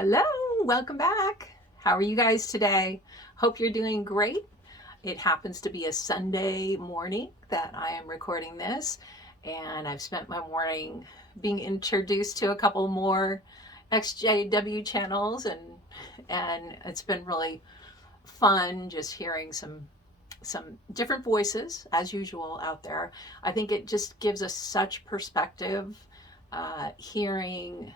Hello, welcome back. How are you guys today? Hope you're doing great. It happens to be a Sunday morning that I am recording this, and I've spent my morning being introduced to a couple more XJW channels, and it's been really fun just hearing some different voices as usual out there. I think it just gives us such perspective, hearing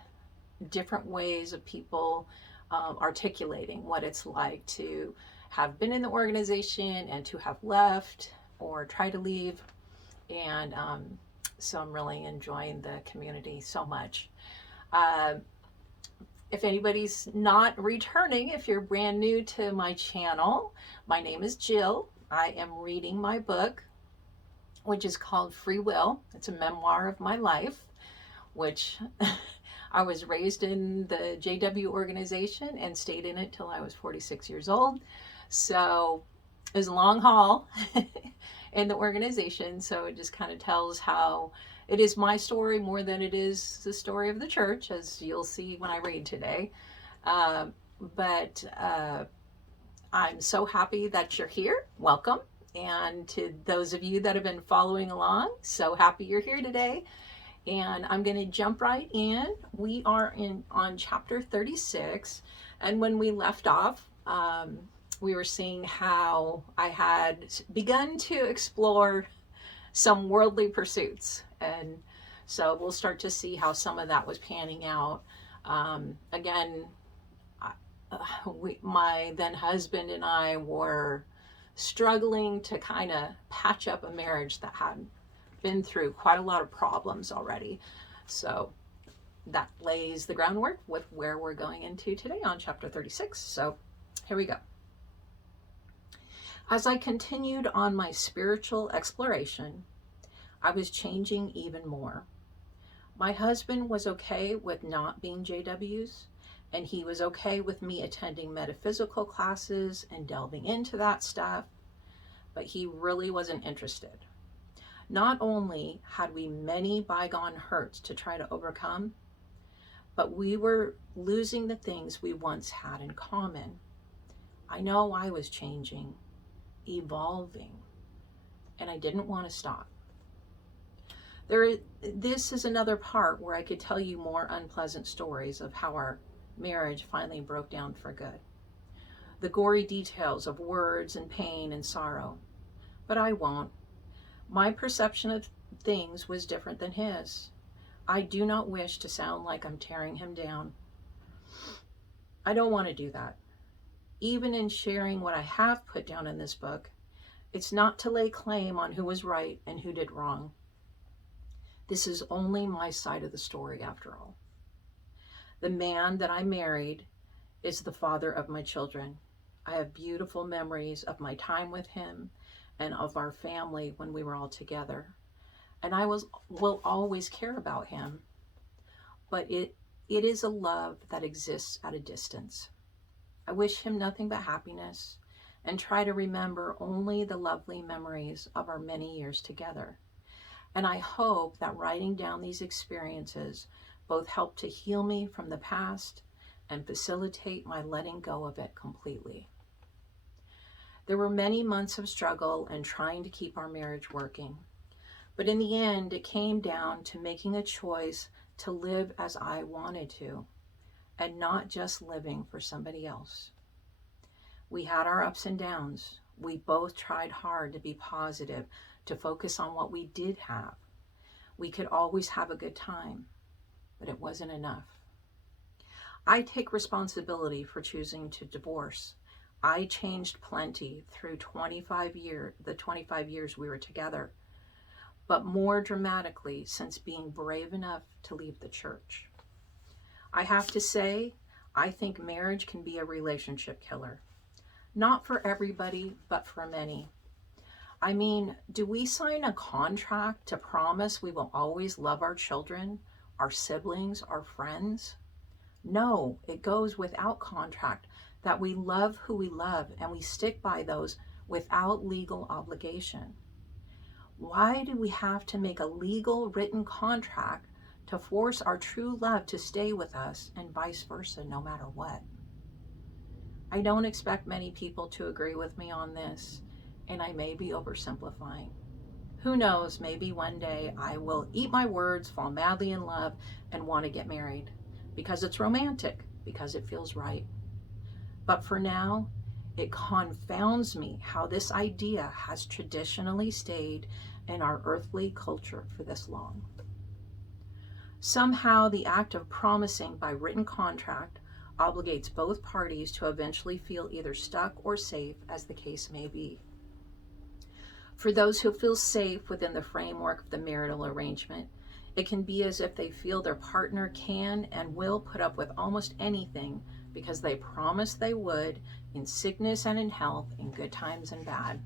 different ways of people articulating what it's like to have been in the organization and to have left or try to leave. And so I'm really enjoying the community so much. Uh, if anybody's not returning, if you're brand new to my channel, my name is Jill. I am reading my book, which is called Free Will. It's a memoir of my life, which I was raised in the JW organization and stayed in it till I was 46 years old. So it was a long haul in the organization. So it just kind of tells how it is my story more than it is the story of the church, as you'll see when I read today. Uh, but I'm so happy that you're here. Welcome. And to those of you that have been following along, so happy you're here today. And I'm going to jump right in. We are on chapter 36, and when we left off, we were seeing how I had begun to explore some worldly pursuits, and so we'll start to see how some of that was panning out. Again, my then husband and I were struggling to kind of patch up a marriage that had been through quite a lot of problems already. So that lays the groundwork with where we're going into today on chapter 36. So here we go. As I continued on my spiritual exploration, I was changing even more. My husband was okay with not being JWs, and he was okay with me attending metaphysical classes and delving into that stuff, but he really wasn't interested. Not only had we many bygone hurts to try to overcome, but we were losing the things we once had in common. I know I was changing, evolving, and I didn't want to stop. This is another part where I could tell you more unpleasant stories of how our marriage finally broke down for good. The gory details of words and pain and sorrow. But I won't. My perception of things was different than his. I do not wish to sound like I'm tearing him down. I don't want to do that. Even in sharing what I have put down in this book, it's not to lay claim on who was right and who did wrong. This is only my side of the story, after all. The man that I married is the father of my children. I have beautiful memories of my time with him and of our family when we were all together. And I will always care about him. But it is a love that exists at a distance. I wish him nothing but happiness and try to remember only the lovely memories of our many years together. And I hope that writing down these experiences both help to heal me from the past and facilitate my letting go of it completely. There were many months of struggle and trying to keep our marriage working. But in the end, it came down to making a choice to live as I wanted to, and not just living for somebody else. We had our ups and downs. We both tried hard to be positive, to focus on what we did have. We could always have a good time, but it wasn't enough. I take responsibility for choosing to divorce. I changed plenty through the 25 years we were together, but more dramatically since being brave enough to leave the church. I have to say, I think marriage can be a relationship killer. Not for everybody, but for many. I mean, do we sign a contract to promise we will always love our children, our siblings, our friends? No, it goes without contract that we love who we love and we stick by those without legal obligation. Why do we have to make a legal written contract to force our true love to stay with us and vice versa, no matter what. I don't expect many people to agree with me on this, and I may be oversimplifying. Who knows, maybe one day I will eat my words, fall madly in love, and want to get married because it's romantic, because it feels right. But for now, it confounds me how this idea has traditionally stayed in our earthly culture for this long. Somehow, the act of promising by written contract obligates both parties to eventually feel either stuck or safe, as the case may be. For those who feel safe within the framework of the marital arrangement, it can be as if they feel their partner can and will put up with almost anything because they promised they would, in sickness and in health, in good times and bad.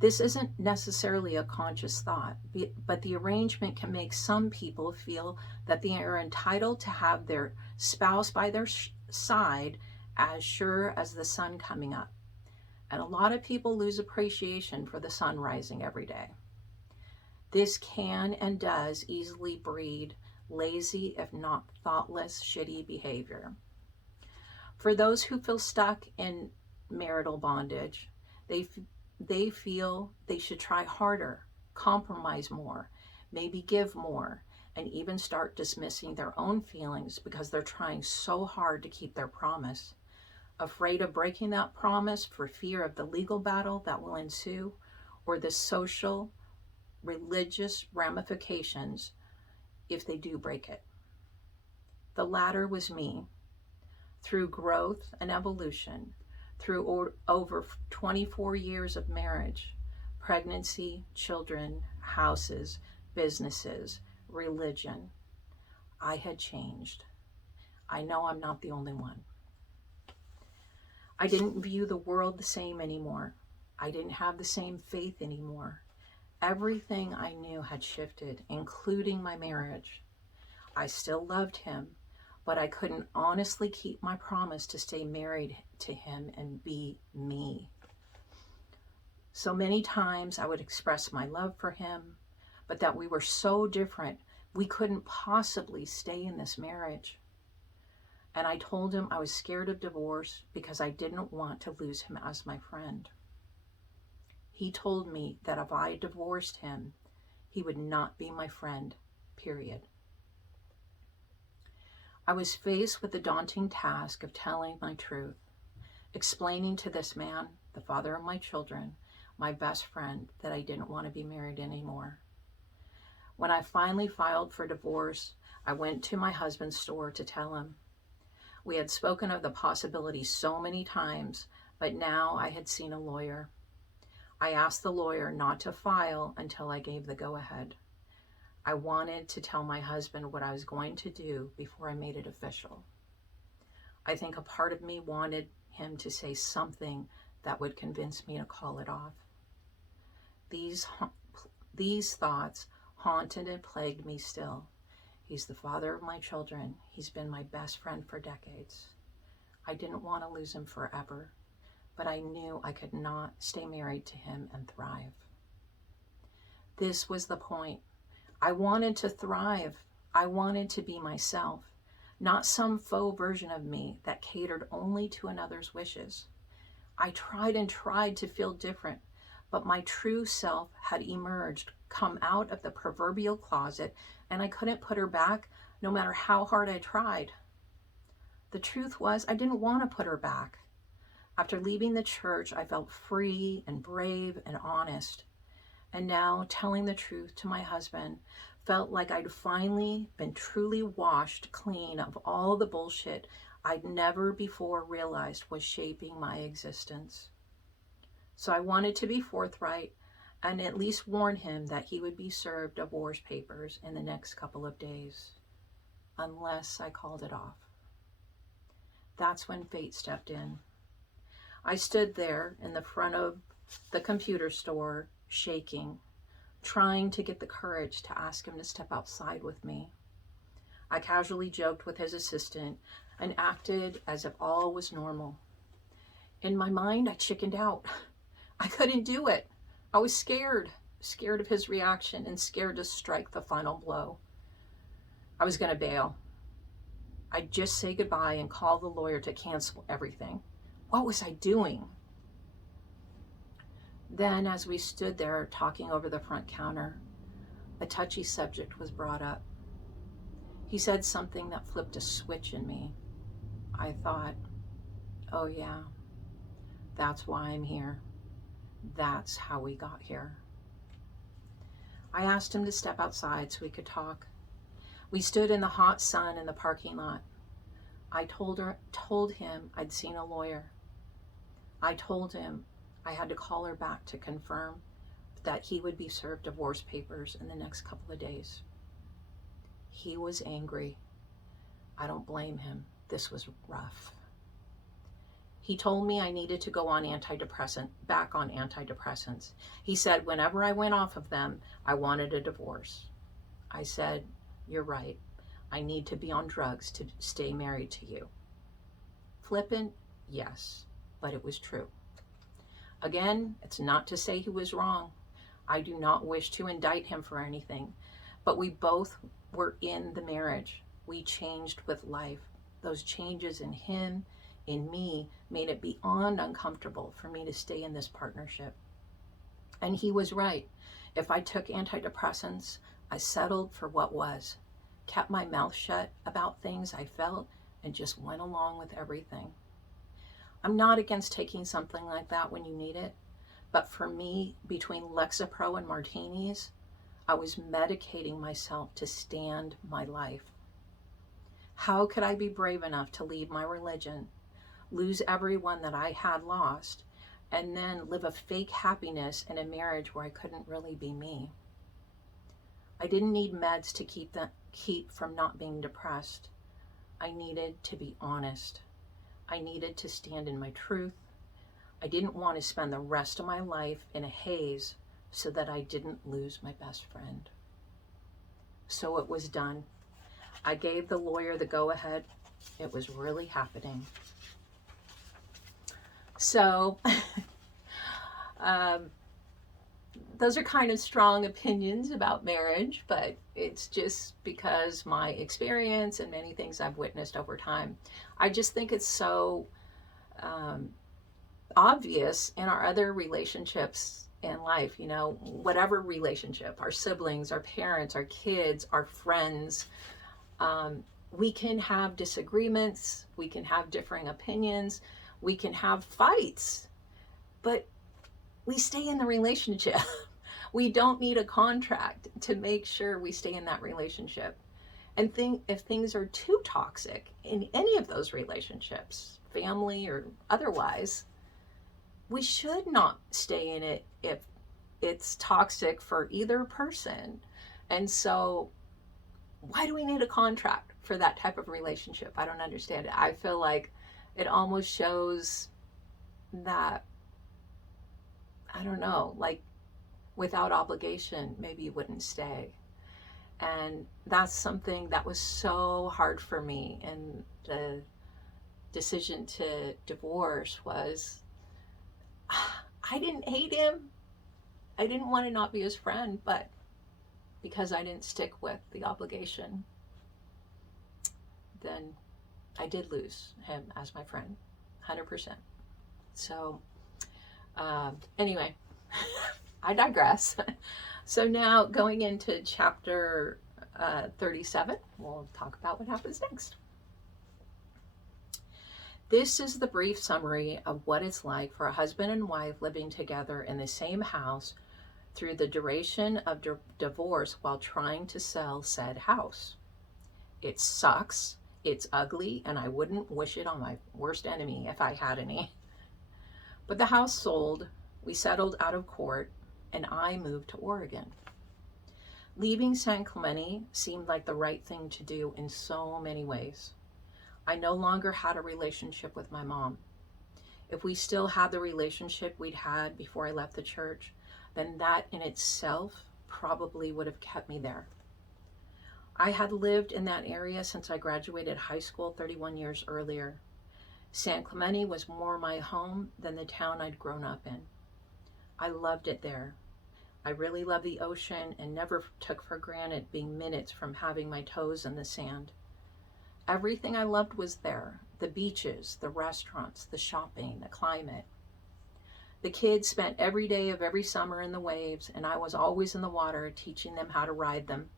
This isn't necessarily a conscious thought, but the arrangement can make some people feel that they are entitled to have their spouse by their side as sure as the sun coming up. And a lot of people lose appreciation for the sun rising every day. This can and does easily breed lazy, if not thoughtless, shitty behavior. For those who feel stuck in marital bondage, they feel they should try harder, compromise more, maybe give more, and even start dismissing their own feelings because they're trying so hard to keep their promise, afraid of breaking that promise for fear of the legal battle that will ensue or the social, religious ramifications if they do break it. The latter was me. Through growth and evolution, through over 24 years of marriage, pregnancy, children, houses, businesses, religion, I had changed. I know I'm not the only one. I didn't view the world the same anymore. I didn't have the same faith anymore. Everything I knew had shifted, including my marriage. I still loved him, but I couldn't honestly keep my promise to stay married to him and be me. So many times I would express my love for him, but that we were so different, we couldn't possibly stay in this marriage. And I told him I was scared of divorce because I didn't want to lose him as my friend. He told me that if I divorced him, he would not be my friend, period. I was faced with the daunting task of telling my truth, explaining to this man, the father of my children, my best friend, that I didn't want to be married anymore. When I finally filed for divorce, I went to my husband's store to tell him. We had spoken of the possibility so many times, but now I had seen a lawyer. I asked the lawyer not to file until I gave the go-ahead. I wanted to tell my husband what I was going to do before I made it official. I think a part of me wanted him to say something that would convince me to call it off. These thoughts haunted and plagued me still. He's the father of my children. He's been my best friend for decades. I didn't want to lose him forever, but I knew I could not stay married to him and thrive. This was the point. I wanted to thrive. I wanted to be myself, not some faux version of me that catered only to another's wishes. I tried and tried to feel different, but my true self had emerged, come out of the proverbial closet, and I couldn't put her back no matter how hard I tried. The truth was, I didn't want to put her back. After leaving the church, I felt free and brave and honest. And now, telling the truth to my husband felt like I'd finally been truly washed clean of all the bullshit I'd never before realized was shaping my existence. So I wanted to be forthright and at least warn him that he would be served divorce papers in the next couple of days, unless I called it off. That's when fate stepped in. I stood there in the front of the computer store, shaking, trying to get the courage to ask him to step outside with me. I casually joked with his assistant and acted as if all was normal. In my mind, I chickened out. I couldn't do it. I was scared of his reaction and scared to strike the final blow. I was going to bail. I'd just say goodbye and call the lawyer to cancel everything. What was I doing? Then, as we stood there talking over the front counter, a touchy subject was brought up. He said something that flipped a switch in me. I thought, oh yeah, that's why I'm here. That's how we got here. I asked him to step outside so we could talk. We stood in the hot sun in the parking lot. I told him I'd seen a lawyer. I told him I had to call her back to confirm that he would be served divorce papers in the next couple of days. He was angry. I don't blame him. This was rough. He told me I needed to go on back on antidepressants. He said whenever I went off of them, I wanted a divorce. I said, you're right. I need to be on drugs to stay married to you. Flippant? Yes, but it was true. Again, it's not to say he was wrong. I do not wish to indict him for anything, but we both were in the marriage. We changed with life. Those changes in him, in me, made it beyond uncomfortable for me to stay in this partnership. And he was right. If I took antidepressants, I settled for what was, kept my mouth shut about things I felt, and just went along with everything. I'm not against taking something like that when you need it, but for me, between Lexapro and martinis, I was medicating myself to stand my life. How could I be brave enough to leave my religion, lose everyone that I had lost, and then live a fake happiness in a marriage where I couldn't really be me? I didn't need meds to keep from not being depressed. I needed to be honest. I needed to stand in my truth. I didn't want to spend the rest of my life in a haze so that I didn't lose my best friend. So it was done. I gave the lawyer the go-ahead. It was really happening. So, those are kind of strong opinions about marriage, but it's just because my experience and many things I've witnessed over time. I just think it's so obvious in our other relationships in life, you know, whatever relationship, our siblings, our parents, our kids, our friends, we can have disagreements, we can have differing opinions, we can have fights, but we stay in the relationship. We don't need a contract to make sure we stay in that relationship. And if things are too toxic in any of those relationships, family or otherwise, we should not stay in it if it's toxic for either person. And so why do we need a contract for that type of relationship? I don't understand it. I feel like it almost shows that, I don't know, like without obligation, maybe you wouldn't stay. And that's something that was so hard for me. And the decision to divorce was, I didn't hate him. I didn't want to not be his friend, but because I didn't stick with the obligation, then I did lose him as my friend, 100%. So anyway, I digress. So now going into chapter 37, we'll talk about what happens next. This is the brief summary of what it's like for a husband and wife living together in the same house through the duration of divorce while trying to sell said house. It sucks, it's ugly, and I wouldn't wish it on my worst enemy if I had any. But the house sold, we settled out of court, and I moved to Oregon. Leaving San Clemente seemed like the right thing to do in so many ways. I no longer had a relationship with my mom. If we still had the relationship we'd had before I left the church, then that in itself probably would have kept me there. I had lived in that area since I graduated high school 31 years earlier. San Clemente was more my home than the town I'd grown up in. I loved it there. I really love the ocean and never took for granted being minutes from having my toes in the sand. Everything I loved was there: the beaches, the restaurants, the shopping, the climate. The kids spent every day of every summer in the waves, and I was always in the water teaching them how to ride them.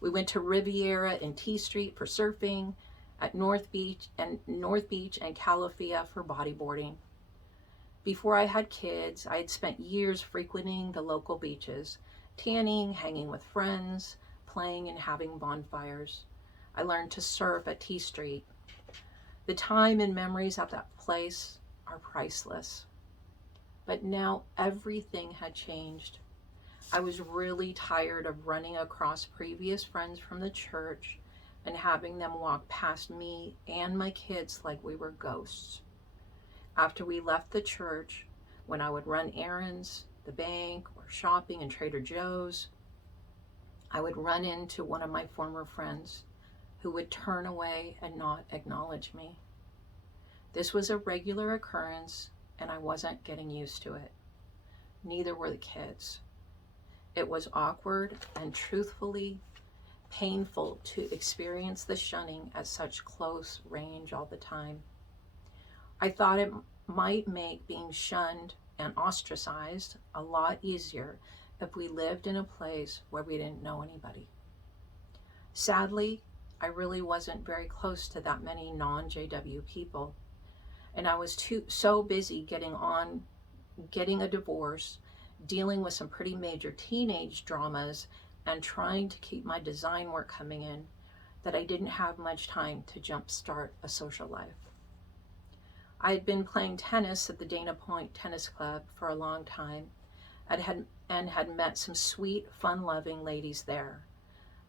We went to Riviera and T Street for surfing, at North Beach and Calafia for bodyboarding. Before I had kids, I had spent years frequenting the local beaches, tanning, hanging with friends, playing and having bonfires. I learned to surf at T Street. The time and memories at that place are priceless. But now everything had changed. I was really tired of running across previous friends from the church and having them walk past me and my kids like we were ghosts. After we left the church, when I would run errands, the bank, or shopping in Trader Joe's, I would run into one of my former friends who would turn away and not acknowledge me. This was a regular occurrence, and I wasn't getting used to it. Neither were the kids. It was awkward and truthfully painful to experience the shunning at such close range all the time. I thought it might make being shunned and ostracized a lot easier if we lived in a place where we didn't know anybody. Sadly, I really wasn't very close to that many non-JW people, and I was so busy getting a divorce, dealing with some pretty major teenage dramas, and trying to keep my design work coming in that I didn't have much time to jumpstart a social life. I had been playing tennis at the Dana Point Tennis Club for a long time and had met some sweet, fun-loving ladies there,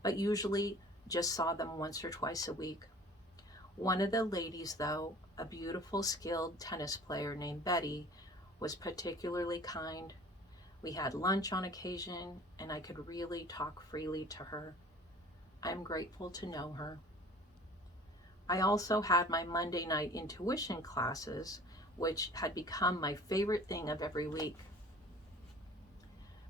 but usually just saw them once or twice a week. One of the ladies, though, a beautiful, skilled tennis player named Betty, was particularly kind. We had lunch on occasion, and I could really talk freely to her. I'm grateful to know her. I also had my Monday night intuition classes, which had become my favorite thing of every week.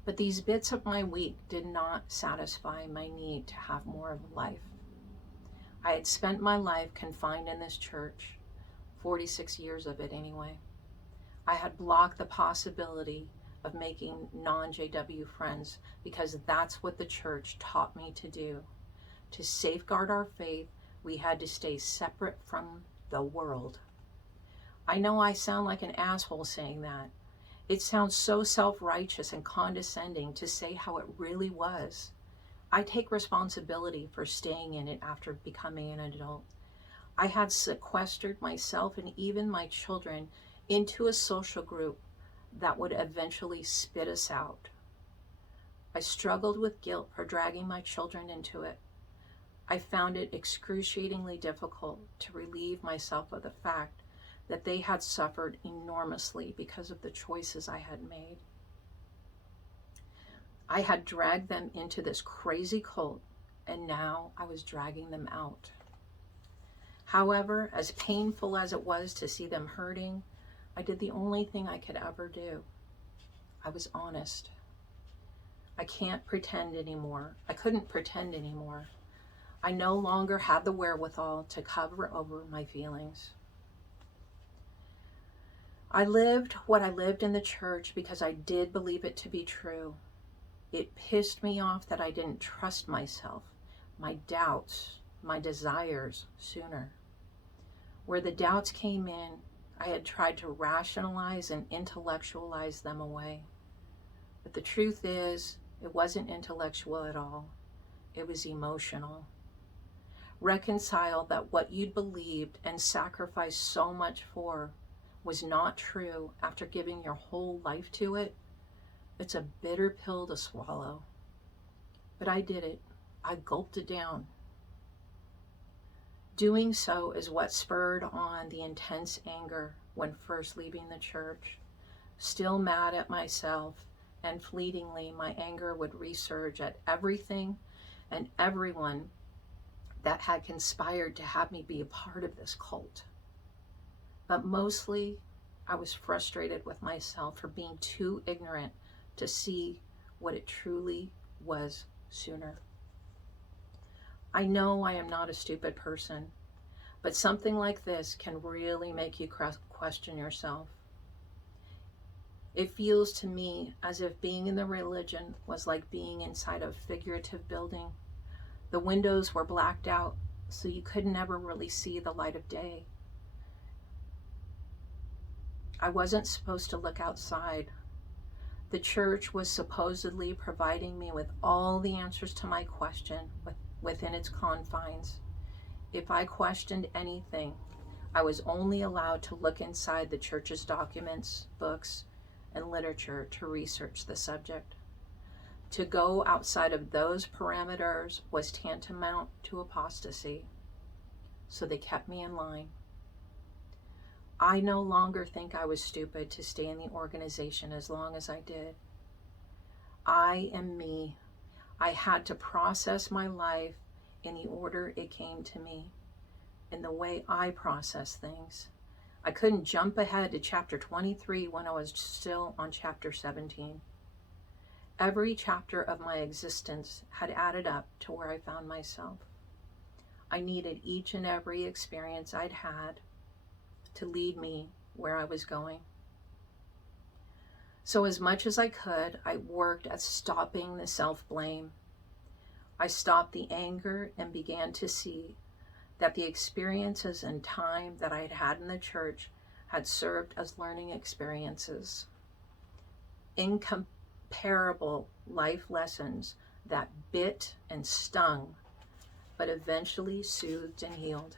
But these bits of my week did not satisfy my need to have more of life. I had spent my life confined in this church, 46 years of it anyway. I had blocked the possibility of making non-JW friends because that's what the church taught me to do. To safeguard our faith, we had to stay separate from the world. I know I sound like an asshole saying that. It sounds so self-righteous and condescending to say how it really was. I take responsibility for staying in it after becoming an adult. I had sequestered myself and even my children into a social group that would eventually spit us out. I struggled with guilt for dragging my children into it. I found it excruciatingly difficult to relieve myself of the fact that they had suffered enormously because of the choices I had made. I had dragged them into this crazy cult, and now I was dragging them out. However, as painful as it was to see them hurting, I did the only thing I could ever do. I was honest. I couldn't pretend anymore. I no longer had the wherewithal to cover over my feelings. I lived what I lived in the church because I did believe it to be true. It pissed me off that I didn't trust myself, my doubts, my desires sooner. Where the doubts came in, I had tried to rationalize and intellectualize them away. But the truth is, it wasn't intellectual at all. It was emotional. Reconcile that what you'd believed and sacrificed so much for was not true after giving your whole life to it. It's a bitter pill to swallow. But I did it. I gulped it down. Doing so is what spurred on the intense anger when first leaving the church. Still mad at myself, and fleetingly my anger would resurge at everything and everyone that had conspired to have me be a part of this cult. But mostly, I was frustrated with myself for being too ignorant to see what it truly was sooner. I know I am not a stupid person, but something like this can really make you question yourself. It feels to me as if being in the religion was like being inside a figurative building. The windows were blacked out, so you could never really see the light of day. I wasn't supposed to look outside. The church was supposedly providing me with all the answers to my question within its confines. If I questioned anything, I was only allowed to look inside the church's documents, books, and literature to research the subject. To go outside of those parameters was tantamount to apostasy, so they kept me in line. I no longer think I was stupid to stay in the organization as long as I did. I am me. I had to process my life in the order it came to me, in the way I process things. I couldn't jump ahead to chapter 23 when I was still on chapter 17. Every chapter of my existence had added up to where I found myself. I needed each and every experience I'd had to lead me where I was going. So as much as I could, I worked at stopping the self-blame. I stopped the anger and began to see that the experiences and time that I had had in the church had served as learning experiences. Incomparable life lessons that bit and stung, but eventually soothed and healed.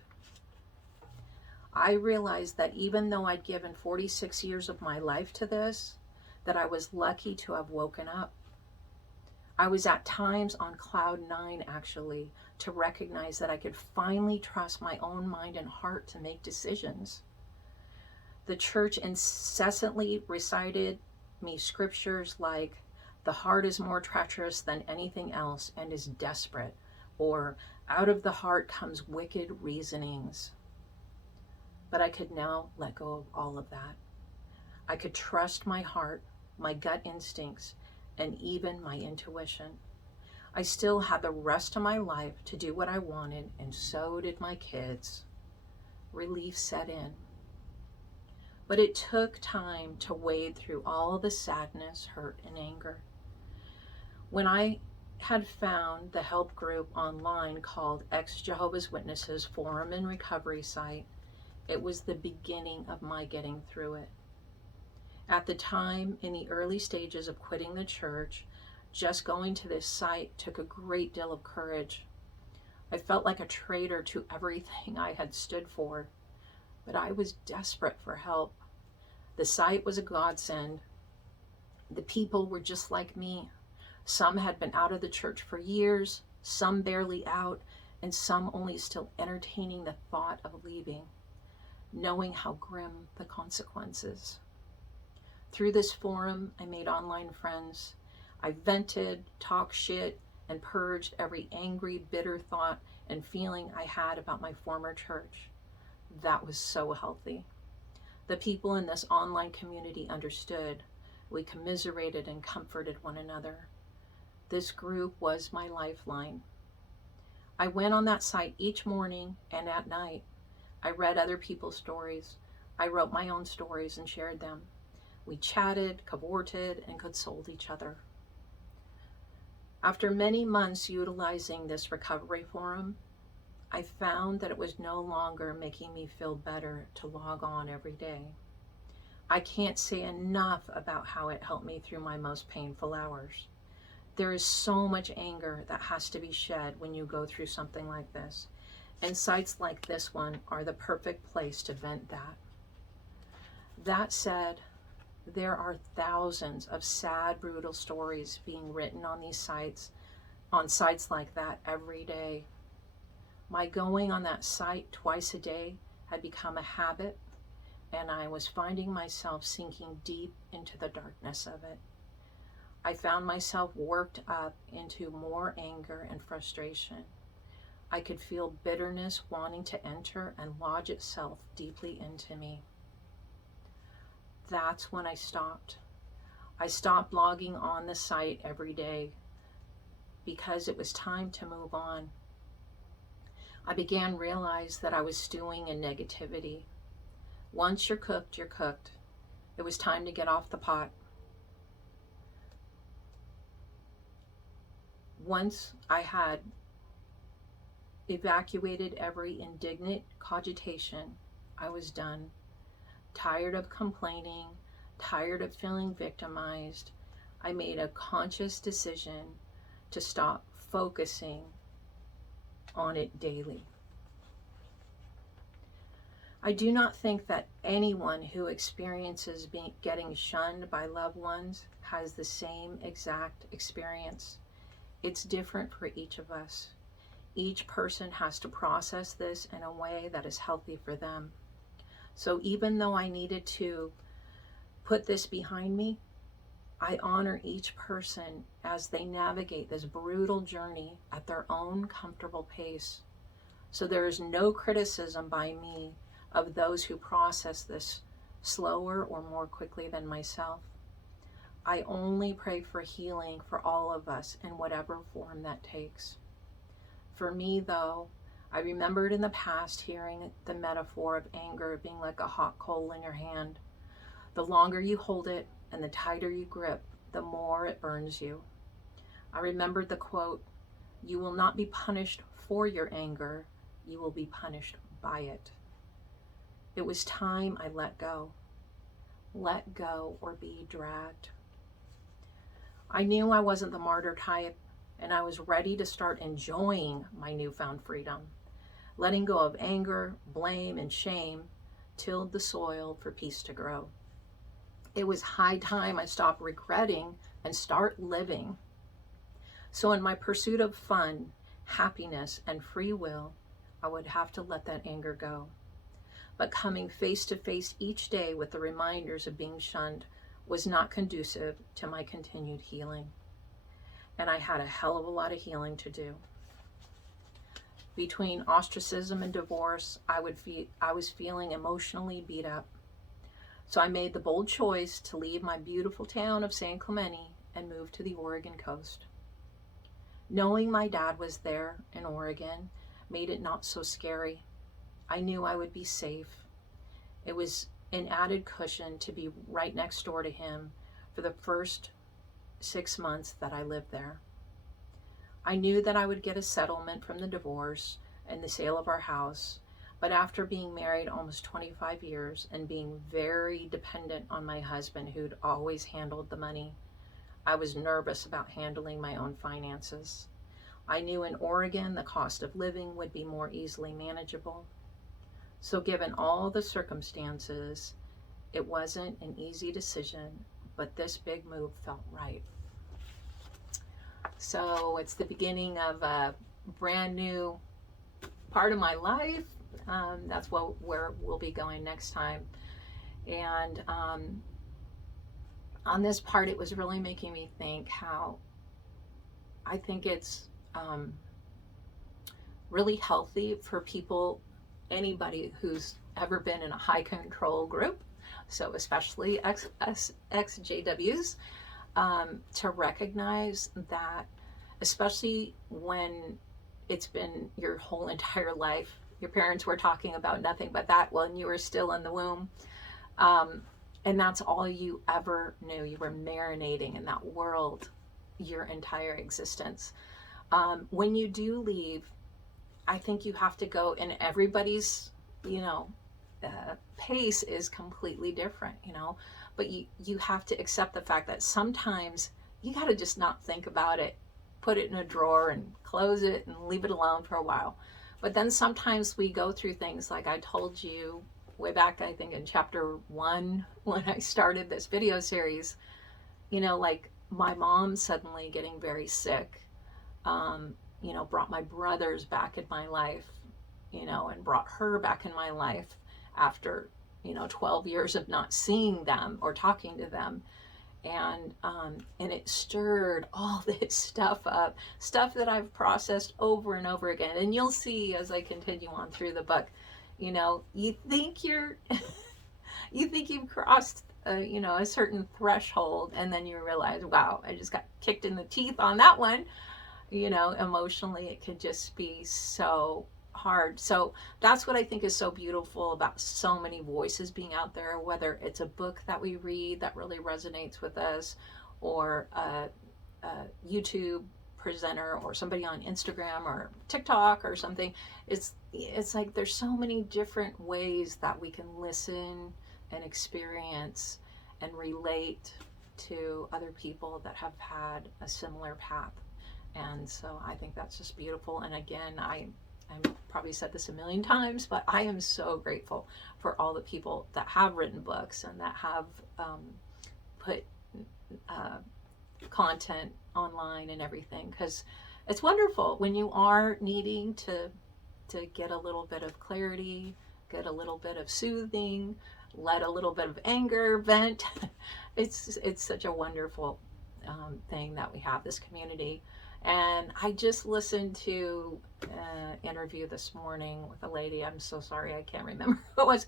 I realized that even though I'd given 46 years of my life to this, that I was lucky to have woken up. I was at times on cloud 9, actually, to recognize that I could finally trust my own mind and heart to make decisions. The church incessantly recited me scriptures like, "The heart is more treacherous than anything else and is desperate," or "Out of the heart comes wicked reasonings." But I could now let go of all of that. I could trust my heart, my gut instincts, and even my intuition. I still had the rest of my life to do what I wanted, and so did my kids. Relief set in. But it took time to wade through all the sadness, hurt, and anger. When I had found the help group online called Ex-Jehovah's Witnesses Forum and Recovery Site, it was the beginning of my getting through it. At the time, in the early stages of quitting the church, just going to this site took a great deal of courage. I felt like a traitor to everything I had stood for, but I was desperate for help. The site was a godsend. The people were just like me. Some had been out of the church for years, some barely out, and some only still entertaining the thought of leaving, knowing how grim the consequences. Through this forum, I made online friends. I vented, talked shit, and purged every angry, bitter thought and feeling I had about my former church. That was so healthy. The people in this online community understood. We commiserated and comforted one another. This group was my lifeline. I went on that site each morning and at night. I read other people's stories. I wrote my own stories and shared them. We chatted, cavorted, and consoled each other. After many months utilizing this recovery forum, I found that it was no longer making me feel better to log on every day. I can't say enough about how it helped me through my most painful hours. There is so much anger that has to be shed when you go through something like this, and sites like this one are the perfect place to vent that. That said, there are thousands of sad, brutal stories being written on these sites, on sites like that every day. My going on that site twice a day had become a habit, and I was finding myself sinking deep into the darkness of it. I found myself worked up into more anger and frustration. I could feel bitterness wanting to enter and lodge itself deeply into me. That's when I stopped. I stopped logging on the site every day because it was time to move on. I began to realize that I was stewing in negativity. Once you're cooked, you're cooked. It was time to get off the pot. Once I had evacuated every indignant cogitation, I was done. Tired of complaining, tired of feeling victimized, I made a conscious decision to stop focusing on it daily. I do not think that anyone who experiences getting shunned by loved ones has the same exact experience. It's different for each of us. Each person has to process this in a way that is healthy for them. So even though I needed to put this behind me, I honor each person as they navigate this brutal journey at their own comfortable pace. So there is no criticism by me of those who process this slower or more quickly than myself. I only pray for healing for all of us in whatever form that takes. For me, though, I remembered in the past hearing the metaphor of anger being like a hot coal in your hand. The longer you hold it and the tighter you grip, the more it burns you. I remembered the quote, "You will not be punished for your anger, you will be punished by it." It was time I let go. Let go or be dragged. I knew I wasn't the martyr type, and I was ready to start enjoying my newfound freedom. Letting go of anger, blame, and shame tilled the soil for peace to grow. It was high time I stopped regretting and start living. So in my pursuit of fun, happiness, and free will, I would have to let that anger go. But coming face to face each day with the reminders of being shunned was not conducive to my continued healing. And I had a hell of a lot of healing to do. Between ostracism and divorce, I was feeling emotionally beat up. So I made the bold choice to leave my beautiful town of San Clemente and move to the Oregon coast. Knowing my dad was there in Oregon made it not so scary. I knew I would be safe. It was an added cushion to be right next door to him for the first 6 months that I lived there. I knew that I would get a settlement from the divorce and the sale of our house, but after being married almost 25 years and being very dependent on my husband, who'd always handled the money, I was nervous about handling my own finances. I knew in Oregon the cost of living would be more easily manageable. So given all the circumstances, it wasn't an easy decision, but this big move felt right. So it's the beginning of a brand new part of my life. That's where we'll be going next time. And on this part, it was really making me think how I think it's really healthy for people, anybody who's ever been in a high control group, so especially ex-JWs, to recognize that, especially when it's been your whole entire life, your parents were talking about nothing but that when you were still in the womb, and that's all you ever knew. You were marinating in that world your entire existence. When you do leave, I think you have to go, and everybody's, pace is completely different, but you have to accept the fact that sometimes you got to just not think about it, put it in a drawer and close it and leave it alone for a while. But then sometimes we go through things like I told you way back, I think in chapter 1, when I started this video series, like my mom suddenly getting very sick, brought my brothers back in my life, and brought her back in my life after, 12 years of not seeing them or talking to them. And it stirred all this stuff up, stuff that I've processed over and over again. And you'll see as I continue on through the book, you think you think you've crossed a certain threshold, and then you realize, wow, I just got kicked in the teeth on that one. Emotionally, it could just be so hard. So that's what I think is so beautiful about so many voices being out there, whether it's a book that we read that really resonates with us, or a YouTube presenter, or somebody on Instagram or TikTok or something. It's like there's so many different ways that we can listen and experience and relate to other people that have had a similar path. And so I think that's just beautiful. And again, I probably said this a million times, but I am so grateful for all the people that have written books and that have put uh, content online and everything, because it's wonderful when you are needing to get a little bit of clarity, get a little bit of soothing, let a little bit of anger vent. It's such a wonderful thing that we have this community. And I just listened to an interview this morning with a lady. I'm so sorry, I can't remember who it was.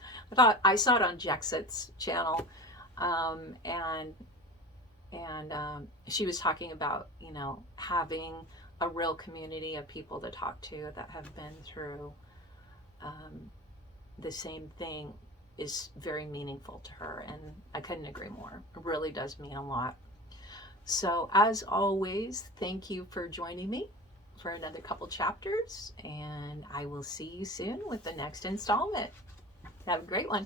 I saw it on Jexit's channel, and she was talking about having a real community of people to talk to that have been through the same thing is very meaningful to her, and I couldn't agree more. It really does mean a lot. So as always, thank you for joining me for another couple chapters, and I will see you soon with the next installment. Have a great one.